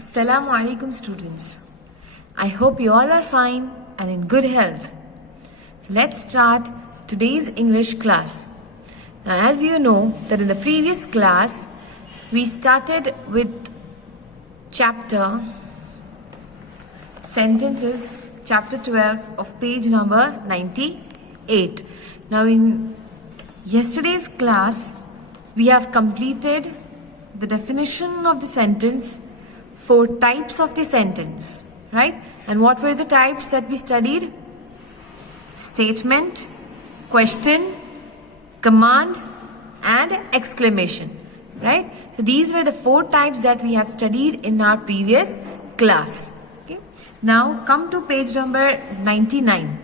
Assalamu alaikum students. I hope you all are fine and in good health. So let's start today's English class. Now as you know that in the previous class we started with chapter sentences, chapter 12 of page number 98. Now in yesterday's class we have completed the definition of the sentence, 4 types of the sentence, right? And what were the types that we studied? Statement, question, command and exclamation, right? So these were the 4 types that we have studied in our previous class. Okay? Now come to page number 99.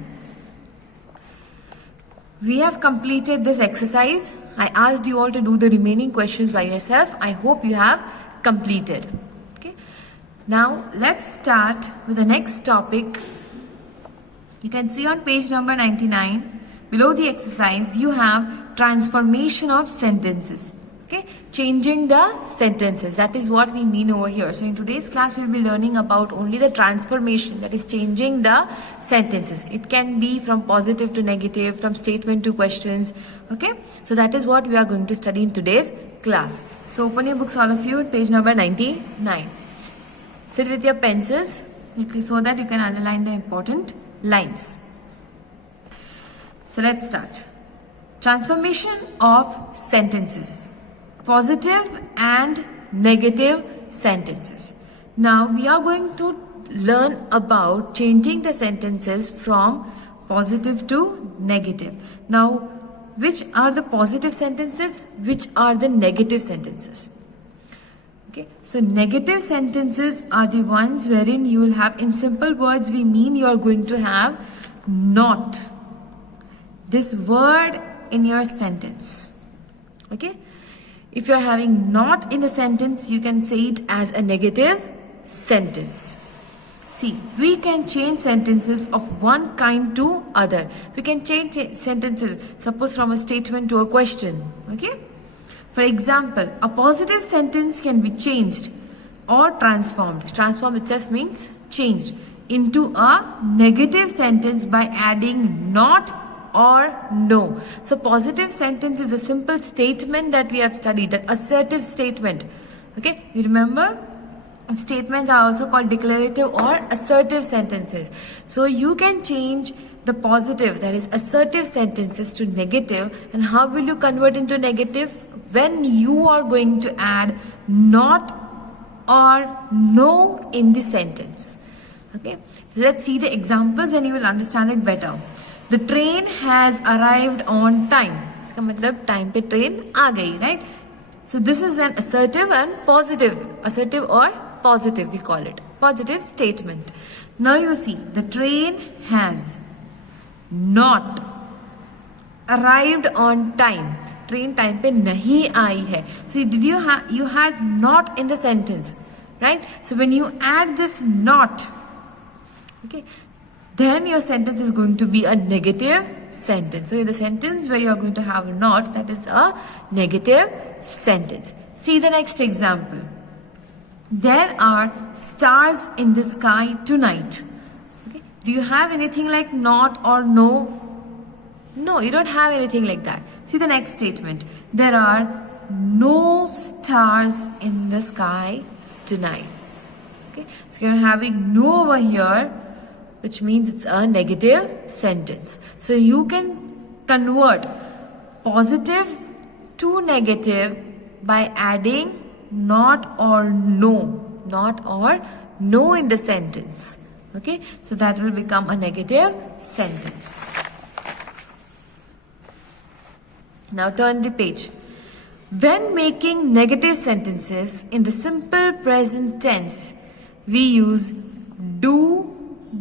We have completed this exercise. I asked you all to do the remaining questions by yourself. I hope you have completed. Okay. Now let's start with the next topic. You can see on page number 99, below the exercise, you have transformation of sentences. Okay, changing the sentences. That is what we mean over here. So in today's class, we'll be learning about only the transformation, that is changing the sentences. It can be from positive to negative, from statement to questions. Okay, so that is what we are going to study in today's class. So open your books, all of you, page number 99. Sit with your pencils so that you can underline the important lines. So let's start. Transformation of sentences. Positive and negative sentences. Now we are going to learn about changing the sentences from positive to negative. Now, which are the positive sentences? Which are the negative sentences? Okay, so negative sentences are the ones wherein you will have, in simple words, we mean you are going to have not, this word in your sentence. Okay. If you are having not in the sentence, you can say it as a negative sentence. See, we can change sentences of one kind to other. We can change sentences, suppose from a statement to a question. Okay? For example, a positive sentence can be changed or transformed. Transform itself means changed into a negative sentence by adding not or no. So positive sentence is a simple statement that we have studied, that assertive statement. Okay, you remember? Statements are also called declarative or assertive sentences. So you can change the positive, that is assertive sentences, to negative. And how will you convert into negative? When you are going to add not or no in the sentence. Okay, let's see the examples and you will understand it better. The train has arrived on time. इसका मतलब time पे train आ गई, right? So this is an assertive and positive. Assertive or positive, we call it. Positive statement. Now you see, the train has not arrived on time. Train time पे नहीं आई है. So you had not in the sentence, right? So when you add this not, okay, then your sentence is going to be a negative sentence. So in the sentence where you are going to have not, that is a negative sentence. See the next example. There are stars in the sky tonight. Okay. Do you have anything like not or no? No, you don't have anything like that. See the next statement. There are no stars in the sky tonight. Okay. So you're having no over here, which means it's a negative sentence. So you can convert positive to negative by adding not or no. Not or no in the sentence. Okay, so that will become a negative sentence. Now turn the page. When making negative sentences in the simple present tense, we use do,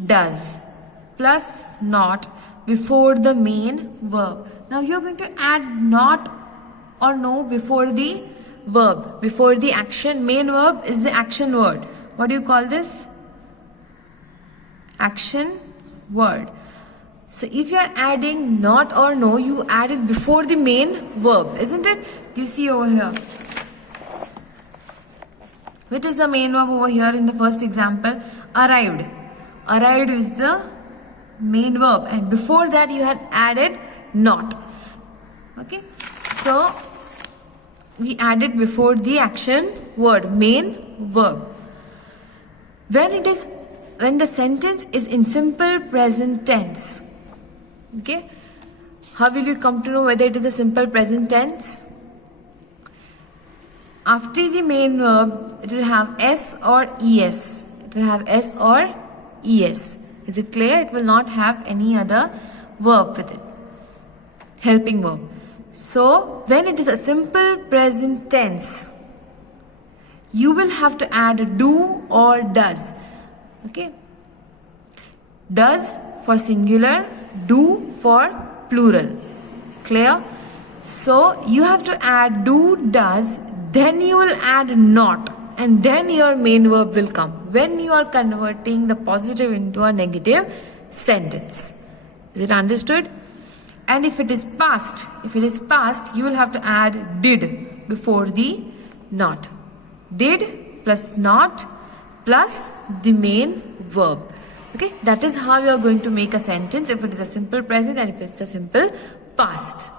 does plus not before the main verb. Now you're going to add not or no before the verb, before the action. Main verb is the action word. What do you call this? Action word. So if you are adding not or no, you add it before the main verb, isn't it? Do you see over here? Which is the main verb over here in the first example? Arrived. Arrived is the main verb, and before that you had added not. Okay, so we added before the action word, main verb. When the sentence is in simple present tense, okay, how will you come to know whether it is a simple present tense? After the main verb, it will have S or ES. It will have S or ES. Is it clear? It will not have any other verb with it. Helping verb. So, when it is a simple present tense, you will have to add do or does. Okay? Does for singular, do for plural. Clear? So, you have to add do, does, then you will add not, and then your main verb will come when you are converting the positive into a negative sentence. Is it understood? And if it is past, you will have to add did before the not. Did plus not plus the main verb. Okay, that is how you are going to make a sentence if it is a simple present and if it's a simple past.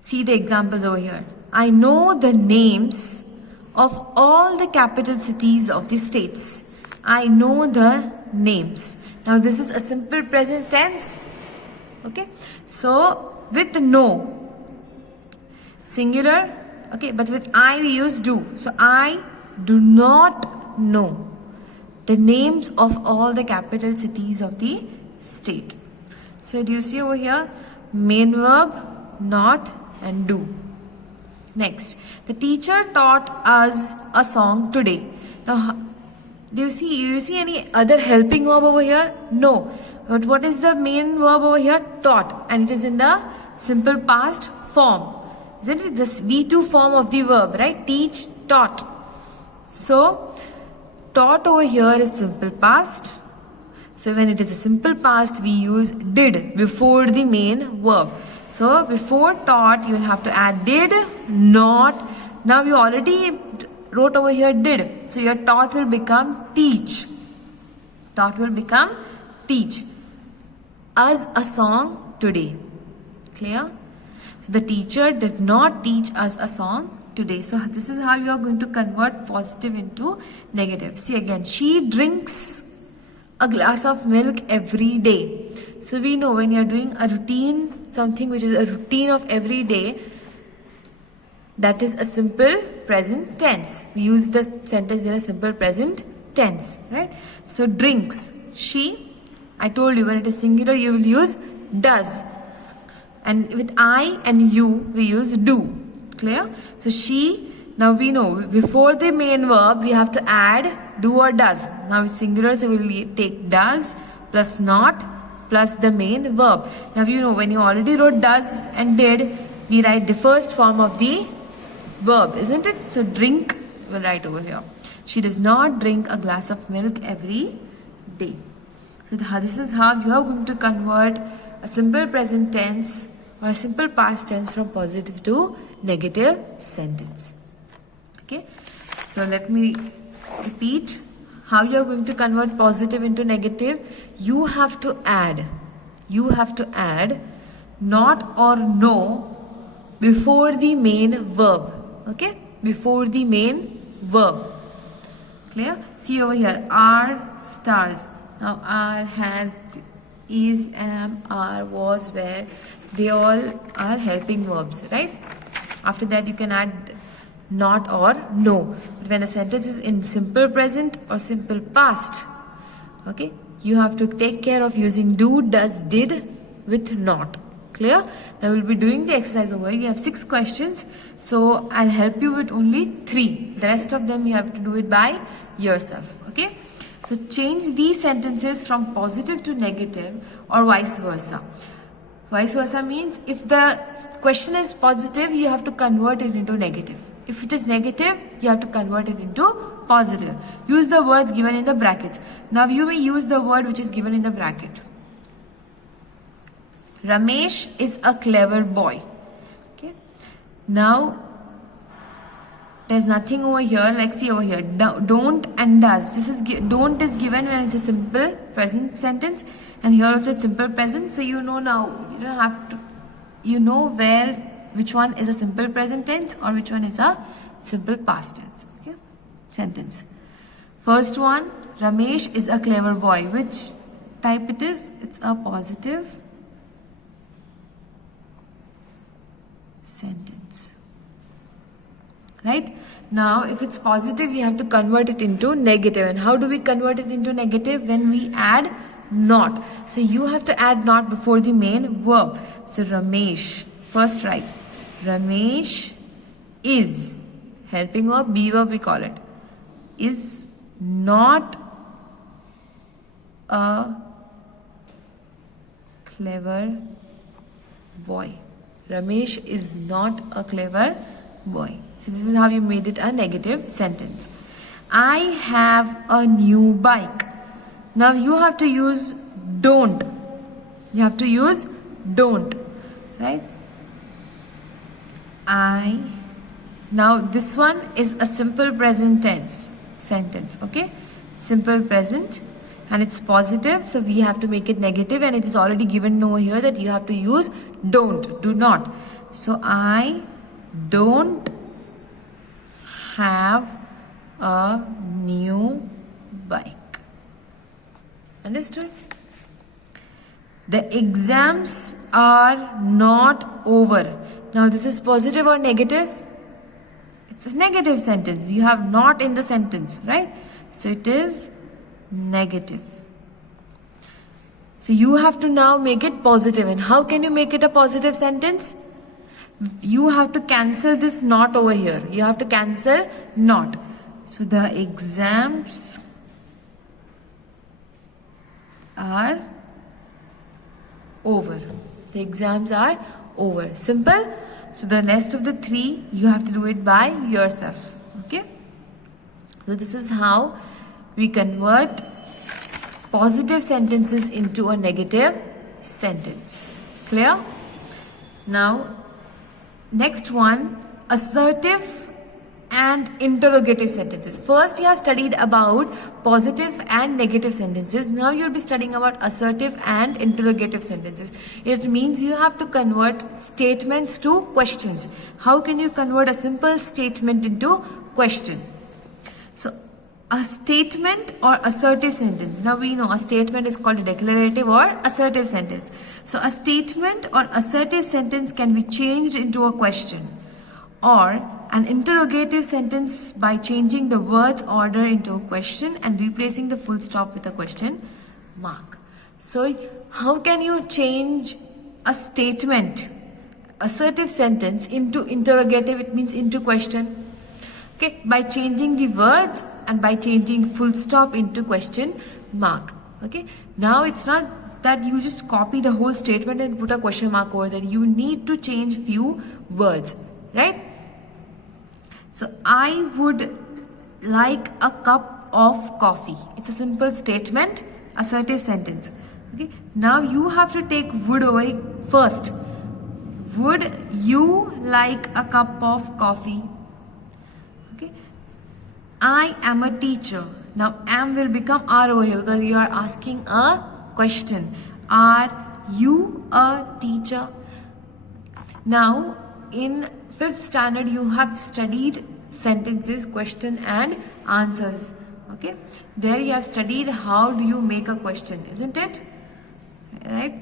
See the examples over here. I know the names of all the capital cities of the states. I know the names. Now this is a simple present tense. Okay. So with the know, singular. Okay. But with I we use do. So I do not know the names of all the capital cities of the state. So do you see over here? Main verb, not, and do. Next, the teacher taught us a song today. Now, do you see any other helping verb over here? No. But what is the main verb over here? Taught, and it is in the simple past form. Isn't it this V2 form of the verb, right? Teach, taught. So, taught over here is simple past. So, when it is a simple past, we use did before the main verb. So, before taught, you will have to add did, not. Now, you already wrote over here did. So, your taught will become teach. Taught will become teach. Us a song today. Clear? So, the teacher did not teach us a song today. So, this is how you are going to convert positive into negative. See again, she drinks a glass of milk every day. So we know when you are doing a routine, something which is a routine of every day, that is a simple present tense. We use the sentence in a simple present tense, right? So drinks, she, I told you when it is singular you will use does. And with I and you we use do. Clear? So she, now we know before the main verb we have to add do or does. Now it's singular, so we will take does plus not plus the main verb. Now you know when you already wrote does and did, we write the first form of the verb, isn't it? So drink, we'll write over here. She does not drink a glass of milk every day. So this is how you are going to convert a simple present tense or a simple past tense from positive to negative sentence. Okay, so let me repeat how you are going to convert positive into negative. You have to add not or no before the main verb. Okay, before the main verb. Clear? See over here, are, stars. Now are, has, is, am, are, was, were, they all are helping verbs, right? After that you can add not or no. But when the sentence is in simple present or simple past, okay, you have to take care of using do, does, did with not. Clear? Now we'll be doing the exercise over here. We have 6 questions, so I'll help you with only 3. The rest of them you have to do it by yourself. Okay? So change these sentences from positive to negative or vice versa. Vice versa means if the question is positive, you have to convert it into negative. If it is negative, you have to convert it into positive. Use the words given in the brackets. Now you may use the word which is given in the bracket. Ramesh is a clever boy. Okay. Now, There's nothing over here. Like see over here, don't and does. This is don't is given when it's a simple present sentence, and here also it's simple present. So you know now, you don't have to, you know which one is a simple present tense or which one is a simple past tense. Okay, sentence. First one, Ramesh is a clever boy. Which type it is? It's a positive sentence. Right? Now, if it's positive, we have to convert it into negative. And how do we convert it into negative? When we add not. So you have to add not before the main verb. So Ramesh, first write, Ramesh is, helping verb, be verb we call it, is not a clever boy. Ramesh is not a clever boy. So this is how you made it a negative sentence. I have a new bike. Now you have to use don't. You have to use don't. Right? Now this one is a simple present tense sentence. Okay? Simple present. And it's positive, so we have to make it negative, and it is already given over here that you have to use don't, do not. So I don't have a new bike. Understood? The exams are not over. Now this is positive or negative? It's a negative sentence. You have not in the sentence, right? So it is negative. So you have to now make it positive. And how can you make it a positive sentence? You have to cancel this not over here. You have to cancel not. So the exams are over. The exams are over. Simple. So the rest of the three you have to do it by yourself. Okay. So this is how we convert positive sentences into a negative sentence. Clear? Now, next one, assertive and interrogative sentences. First, you have studied about positive and negative sentences. Now, you'll be studying about assertive and interrogative sentences. It means you have to convert statements to questions. How can you convert a simple statement into question? So, a statement or assertive sentence. Now we know a statement is called a declarative or assertive sentence. So a statement or assertive sentence can be changed into a question, or an interrogative sentence by changing the word's order into a question and replacing the full stop with a question mark. So how can you change a statement, assertive sentence into interrogative? It means into question. Okay, by changing the words and by changing full stop into question mark. Okay, now it's not that you just copy the whole statement and put a question mark over there. You need to change few words, right? So I would like a cup of coffee. It's a simple statement, assertive sentence. Okay, now you have to take would away first. Would you like a cup of coffee? Okay. I am a teacher. Now am will become are over here because you are asking a question. Are you a teacher? Now in 5th standard you have studied sentences, question and answers. Okay. There you have studied how do you make a question, isn't it? Right?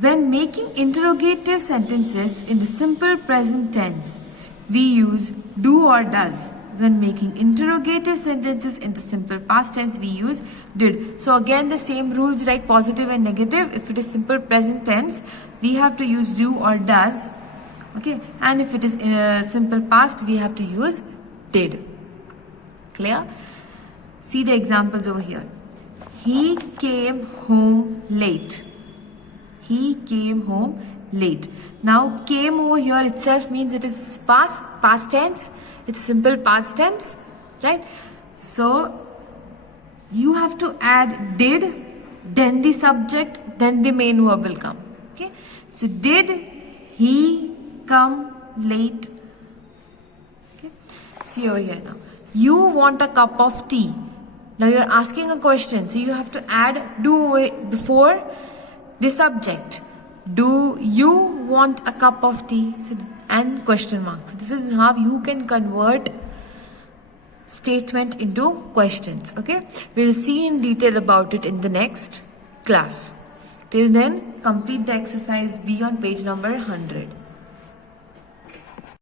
When making interrogative sentences in the simple present tense, we use do or does. When making interrogative sentences in the simple past tense, we use did. So again the same rules like positive and negative. If it is simple present tense, we have to use do or does. Okay, and if it is in a simple past, we have to use did. Clear? See the examples over here. He came home late. He came home late. Now came over here itself means it is past tense. It's simple past tense, right? So you have to add did, then the subject, then the main verb will come. Okay. So did he come late? See over here now. You want a cup of tea. Now you're asking a question, so you have to add do before the subject. Do you want a cup of tea? So, and question mark. So this is how you can convert statement into questions. Okay, we'll see in detail about it in the next class. Till then, complete the exercise B on page number 100.